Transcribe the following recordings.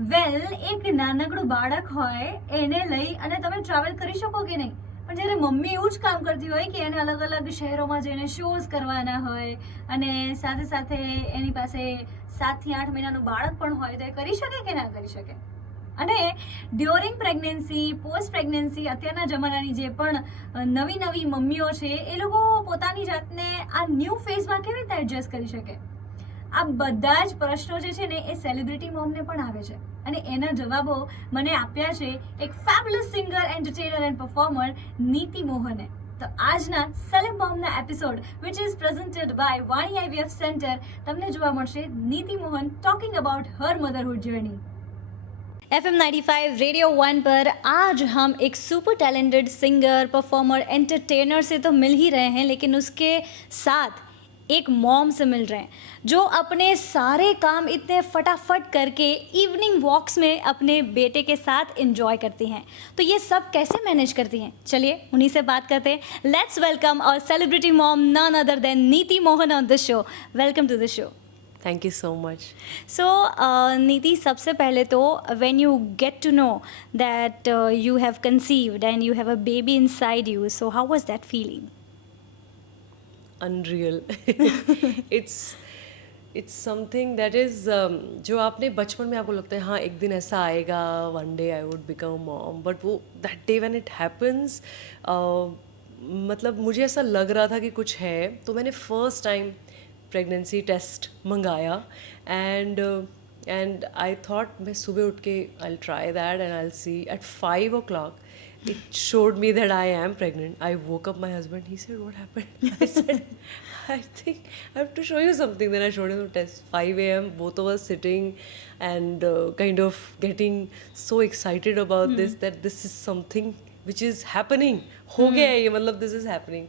વેલ એક નાનકડું બાળક હોય એને લઈ અને તમે ટ્રાવેલ કરી શકો કે નહીં, પણ જ્યારે મમ્મી એવું જ કામ કરતી હોય કે એને અલગ અલગ શહેરોમાં જઈને શોઝ કરવાના હોય અને સાથે સાથે એની પાસે 7 થી 8 મહિનાનું બાળક પણ હોય તો એ કરી શકે કે ના કરી શકે. અને ડ્યુરિંગ પ્રેગ્નન્સી, પોસ્ટ પ્રેગ્નન્સી, અત્યારના જમાનાની જે પણ નવી નવી મમ્મીઓ છે એ લોકો પોતાની જાતને આ ન્યૂ ફેઝમાં કેવી રીતે એડજસ્ટ કરી શકે. આ બધા જ પ્રશ્નો જે છે ને એ સેલિબ્રિટી મોમને પણ આવે છે અને એના જવાબો મને આપ્યા છે એક fabulous singer, entertainer and performer Niti મોહને. તો આજના સેલેબ મોમના episode which is presented by Vani IVF centre તમને જોવા મળશે Niti Mohan talking about her motherhood journey. FM 95 radio 1 पर आज हम एक super talented singer, performer, entertainer से तो मिल ही रहे हैं, लेकिन उसके साथ एक मॉम से मिल रहे हैं जो अपने सारे काम इतने फटाफट करके इवनिंग वॉक्स में अपने बेटे के साथ एंजॉय करती हैं. तो ये सब कैसे मैनेज करती हैं, चलिए उन्हीं से बात करते हैं. Let's welcome our celebrity mom, none other than Niti Mohan on the show. Welcome to the show. Thank you so much. So, Niti, सबसे पहले तो when you get to know that you have conceived and you have a baby inside you, so how was that feeling? Unreal. it's something that is जो आपने बचपन में आपको लगता है हाँ एक दिन ऐसा आएगा, one day I would become a mom, but वो that day when it happens मतलब मुझे ऐसा लग रहा था कि कुछ है, तो मैंने फर्स्ट टाइम प्रेगनेंसी टेस्ट मंगाया एंड आई थॉट मैं सुबह उठ के I will try that and I will see at 5 o'clock it showed me that I am pregnant. I woke up my husband. He said, "What happened?" I said, "I think I have to show you something." Then I showed him the test. 5 a.m. Both of us sitting and kind of getting so excited about this that this is something which is happening. हो गया है ये, मतलब this is happening.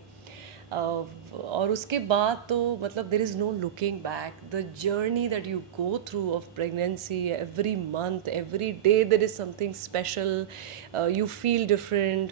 और उसके बाद तो मतलब there is no looking back. The journey that you go through of pregnancy, every month, every day there is something special. You feel different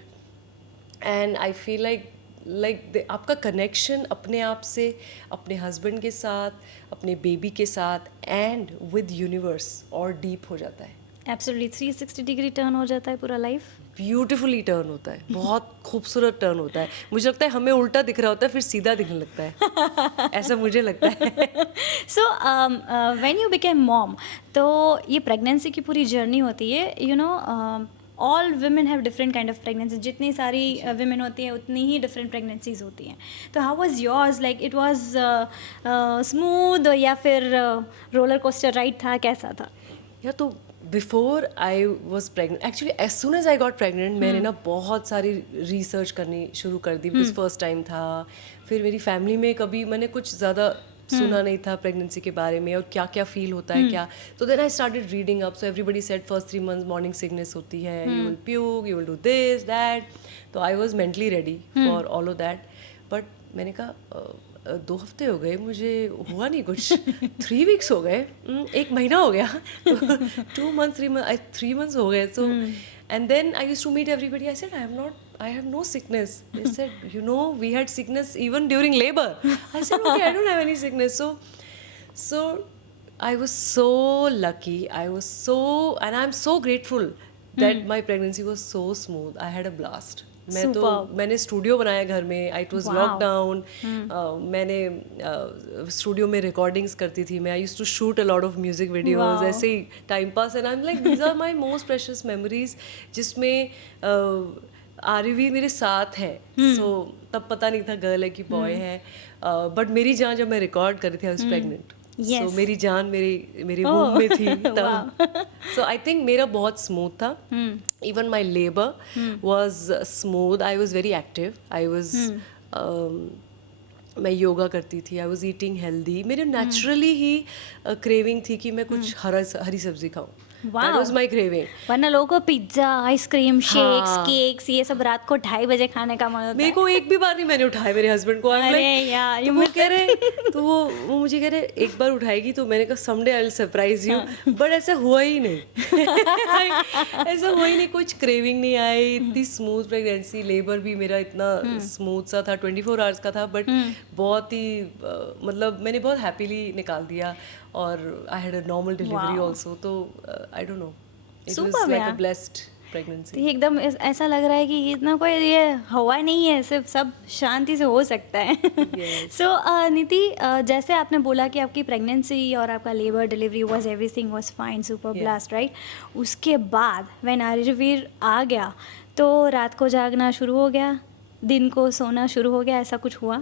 and I feel like आपका connection अपने आप से, अपने हस्बैंड के साथ, अपने बेबी के साथ एंड विद यूनिवर्स और डीप हो जाता है. एब्सोल्युटली 360 डिग्री टर्न हो जाता है पूरा लाइफ. ब्यूटीफुली टर्न होता है, बहुत खूबसूरत टर्न होता है. मुझे लगता है हमें उल्टा दिख रहा होता है फिर सीधा दिखने लगता है. ऐसा मुझे लगता है. So when you became mom, तो ये प्रेगनेंसी की पूरी जर्नी होती है, you know all women have different kind of pregnancy. जितनी सारी वुमेन होती हैं उतनी ही डिफरेंट प्रेगनेंसीज होती हैं. तो how was yours, like it was smooth या फिर रोलर कोस्टर राइड था, कैसा था? या तो before I was pregnant, actually as soon as I got pregnant मैंने ना बहुत सारी रिसर्च करनी शुरू कर दी, बिकॉज फर्स्ट टाइम था. फिर मेरी फैमिली में कभी मैंने कुछ ज़्यादा सुना नहीं था प्रेगनेंसी के बारे में और क्या क्या फील होता है क्या. तो then I started reading up. So everybody said first 3 months morning sickness होती है, you will puke, you will do this that. तो I was mentally ready for all of that. But मैंने कहा 2 हफ्ते हो गए, मुझे हुआ नहीं कुछ. 3 weeks हो गए, 1 महीना हो गया. 2 months, 3 months, 3 months हो गए. So and then I used to meet everybody. I said, I have no sickness. They said, you know, we had sickness even during labor. I said, okay, I don't have any sickness. So I was so lucky. And I'm so grateful that my pregnancy was so smooth. I had a blast. मैंने studio बनाया घर में. It was lockdown. मैंने studio में recordings करती थी. मैं I used to shoot a lot of music videos, ऐसे ही time pass. And I am like these are my most precious memories, जिसमें आरवी मेरे साथ है. सो तब पता नहीं था गर्ल है कि बॉय है. बट मेरी जान जब मैं रिकॉर्ड कर रही थी, I was pregnant. Yes. So, मेरी जान मेरी womb में थी तब. So I think मेरा बहुत स्मूथ था. Even my labor was smooth. I was very active. मैं योगा करती थी. I was eating healthy. मेरे naturally ही craving थी कि मैं कुछ हरी सब्जी खाऊं. That was my craving. वरना लोगों को पिज्जा, आइसक्रीम, शेक्स, केक्स ये सब रात को 2:30 बजे खाने का मन होता है. मेरे को एक भी बार नहीं मैंने उठाया मेरे हस्बैंड को. अरे यार, तो वो कह रहे, तो वो मुझे कह रहे एक बार उठाएगी. तो मैंने कहा someday I will surprise you. But ऐसा हुआ ही नहीं. ऐसा हुआ ही नहीं. कुछ क्रेविंग नहीं आई. इतनी स्मूथ प्रेगनेंसी. लेबर भी मेरा इतना स्मूथ सा था, 24 hours का था. बट बहुत ही मतलब मैंने बहुत हैप्पीली निकाल दिया और I had a normal delivery Wow. Also, तो I don't know, it Superb was like a यार। ब्लेस्ड तो प्रेगनेंसी. ये एकदम ऐसा लग रहा है कि इतना कोई ये हवा नहीं है, सिर्फ सब शांति से हो सकता है. Yes. सो नीति, जैसे आपने बोला कि आपकी प्रेगनेंसी और आपका labour delivery was everything was fine, super Yeah. Blast, right? उसके बाद व्हेन आर्यवीर आ गया तो रात को जागना शुरू हो गया, दिन को सोना शुरू हो गया, ऐसा कुछ हुआ?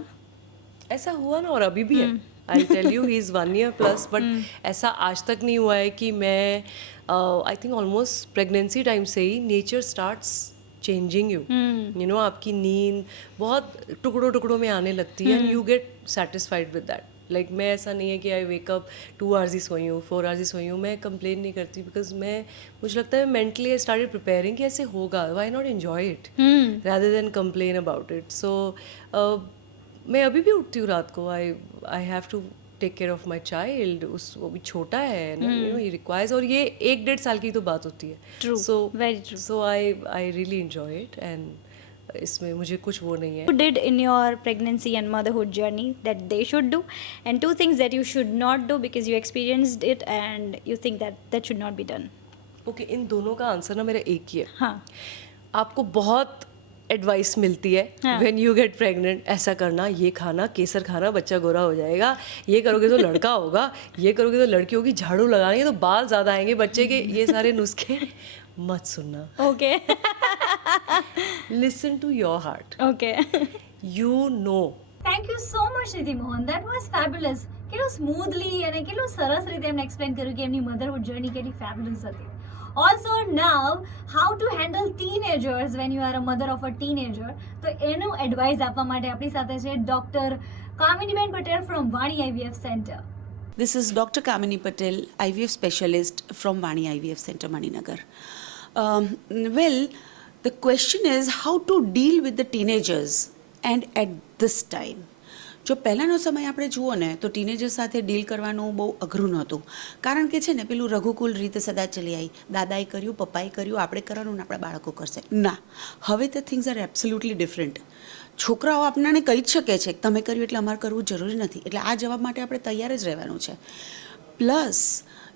ऐसा हुआ ना, और अभी भी है. I tell you, he is 1 year plus, but ऐसा आज तक नहीं हुआ है कि मैं I think almost pregnancy time से ही nature starts changing you. You know, आपकी नींद बहुत टुकड़ों टुकड़ों में आने लगती है and you get satisfied with that. Like मैं, ऐसा नहीं है कि आई वेकअप 2 hours ही सोई हूँ, 4 hours ही सोई हूँ, मैं कंप्लेन नहीं करती, बिकॉज मुझे लगता है मेंटली आई स्टार्टेड प्रिपेयरिंग कि ऐसे होगा, why not enjoy it rather than complain about it. So मैं अभी भी उठती हूँ रात को. I have to take care of my child. वो भी छोटा है ना, यू नो, ही रिक्वायर्स, और ये 1-1.5 साल की तो बात होती है. True, very true. So I really enjoy it, and इसमें मुझे कुछ वो नहीं है. You did in your pregnancy and motherhood journey that they should do, and 2 things that you should not do because you experienced it and you think that should not be done. Okay, इन दोनों का आंसर ना मेरा एक ही है. हाँ. आपको बहुत एडवाइस मिलती है व्हेन यू गेट प्रेग्नेंट, ऐसा करना, ये खाना, केसर खाना, बच्चा गोरा हो जाएगा, ये करोगे तो लड़का होगा, ये करोगे तो लड़की होगी, झाड़ू लगाएंगे तो बाल ज़्यादा आएंगे बच्चे के. ये सारे नुस्खे मत सुनना. Okay. Listen to your heart. Okay. You know. Thank you so much, Nidhi Mohan. That was fabulous. કેટલું સ્મૂથલી અને કેટલું સરસ રીતે એમને એક્સપ્લેન કર્યું કે એમની મધરહુડ જર્ની કેટલી ફેબ્યુલસ હતી. Also now, how to handle teenagers when you are a mother of a teenager. તો એનું એડવાઇસ આપવા માટે આપણી સાથે છે ડોક્ટર કામિનીબેન પટેલ ફ્રોમ વાણી IVF centre. This is Dr. Kamini Patel, IVF specialist from Vani IVF Center, Maninagar. Well, the question is how to deal with the teenagers and at this time. જો પહેલાંનો સમય આપણે જુઓ ને તો ટીનેજર સાથે ડીલ કરવાનું બહુ અઘરું નહોતું, કારણ કે છે ને પેલું રઘુકુલ રીતે સદા ચલી આવી, દાદાએ કર્યું, પપ્પાએ કર્યું, આપણે કરવાનું ને આપણા બાળકો કરશે. ના, હવે the things are absolutely different. છોકરાઓ આપણને કહી જ શકે છે કે તમે કર્યું એટલે અમારે કરવું જરૂરી નથી, એટલે આ જવાબ માટે આપણે તૈયાર જ રહેવાનું છે. Plus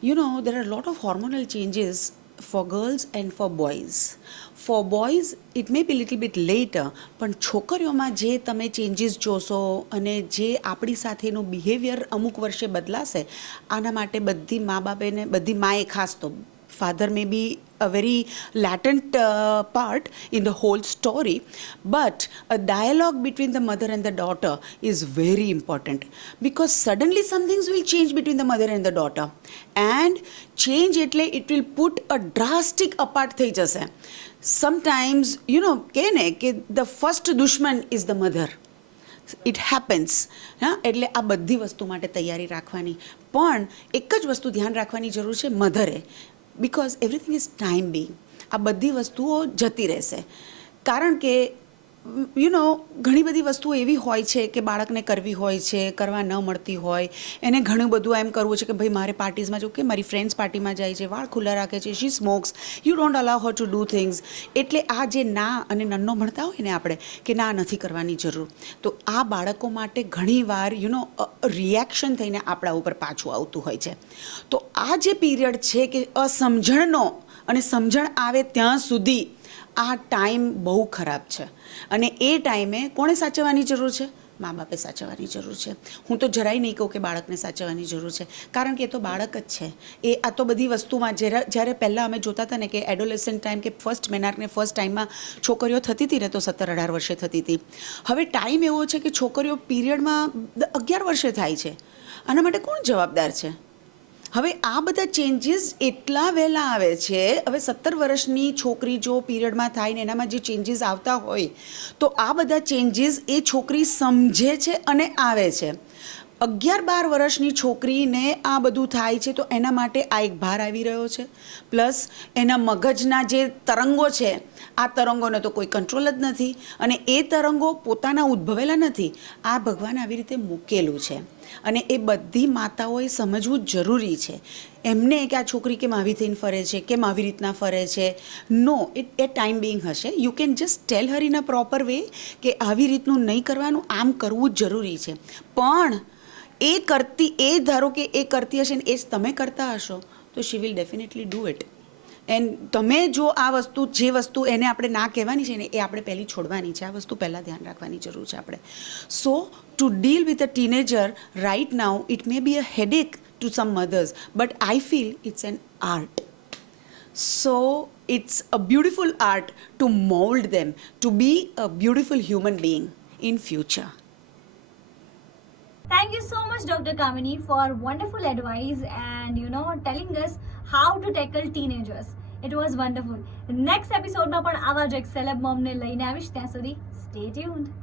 you know there are lot of hormonal changes for girls and for boys. For boys it may be little bit later, પણ છોકરીઓમાં જે તમે ચેન્જીસ જોશો અને જે આપણી સાથેનું બિહેવિયર અમુક વર્ષે બદલાશે, આના માટે બધી મા બાપેને, બધી માએ ખાસ તો, father may be a very latent part in the whole story, but a dialogue between the mother and the daughter is very important, because suddenly some things will change between the mother and the daughter, and change એટલે it will put a drastic apart થઈ જશે. Sometimes you know કે ને કે the first dushman is the mother. It happens. હા, એટલે આ બધી વસ્તુ માટે તૈયારી રાખવાની, પણ એક જ વસ્તુ ધ્યાન રાખવાની જરૂર છે મધરે, because everything is time being. આ બધી વસ્તુઓ જતી રહેશે, કારણ કે યુ નો ઘણી બધી વસ્તુઓ એવી હોય છે કે બાળકને કરવી હોય છે, કરવા ન મળતી હોય, એને ઘણું બધું એમ કરવું છે કે ભાઈ મારે પાર્ટીઝમાં જવું, કે મારી ફ્રેન્ડ્સ પાર્ટીમાં જાય છે, વાળ ખુલ્લા રાખે છે, she smokes, you don't allow her to do things. એટલે આ જે ના અને નન્નો ભણતા હોય ને આપણે કે ના નથી કરવાની જરૂર, તો આ બાળકો માટે ઘણીવાર યુ નો રિએક્શન થઈને આપણા ઉપર પાછું આવતું હોય છે. તો આ જે પીરિયડ છે કે અસમજણનો, અને સમજણ આવે ત્યાં સુધી આ ટાઈમ બહુ ખરાબ છે, અને એ ટાઈમે કોણે સાચવવાની જરૂર છે? મા બાપે સાચવવાની જરૂર છે. હું તો જરાય નહીં કહું કે બાળકને સાચવવાની જરૂર છે, કારણ કે એ તો બાળક જ છે. એ આ તો બધી વસ્તુમાં જ્યારે પહેલાં અમે જોતા હતા ને કે એડોલેસન્ટ ટાઈમ કે ફર્સ્ટ મેનાર્કને ફર્સ્ટ ટાઈમમાં છોકરીઓ થતી હતી ને તો 17-18 વર્ષે થતી હતી. હવે ટાઈમ એવો છે કે છોકરીઓ પીરિયડમાં 11 વર્ષે થાય છે. આના માટે કોણ જવાબદાર છે? હવે આ બધા ચેન્જીસ એટલા વહેલા આવે છે. હવે 17 વર્ષની છોકરી જો પીરિયડમાં થાય ને એનામાં જે ચેન્જીસ આવતા હોય, તો આ બધા ચેન્જીસ એ છોકરી સમજે છે અને આવે છે. 11-12 વર્ષની છોકરીને આ બધું થાય છે તો એના માટે આ એક ભાર આવી રહ્યો છે. પ્લસ એના મગજના જે તરંગો છે આ તરંગોનો તો કોઈ કંટ્રોલ જ નથી અને એ તરંગો પોતાના ઉદ્ભવેલા નથી, આ ભગવાન આવી રીતે મૂકેલું છે અને એ બધી માતાઓએ સમજવું જરૂરી છે. એમને કે આ છોકરી કેમ આવી થઈને ફરે છે, કેમ આવી રીતના ફરે છે, નો, એ ટાઈમ બિંગ હશે. You can just tell her in a proper way કે આવી રીતનું નહીં કરવાનું, આમ કરવું જ જરૂરી છે. પણ એ ધારો કે એ કરતી હશે ને એ જ તમે કરતા હશો તો she will definitely do it. And તમે જો આ વસ્તુ જે વસ્તુ એને આપણે ના કહેવાની છે ને એ આપણે પહેલી છોડવાની છે. આ વસ્તુ પહેલાં ધ્યાન રાખવાની જરૂર છે આપણે. So to deal with a teenager right now it may be a headache to some mothers, but I feel it's an art. So it's a beautiful art to mold them to be a beautiful human being in future. Thank you so much, Dr. Kamini, for wonderful advice and telling us how to tackle teenagers. It was wonderful. Next episode માં પણ આવા જ એક celeb mom ને લઈને આવીશ. ત્યાં સુધી stay tuned.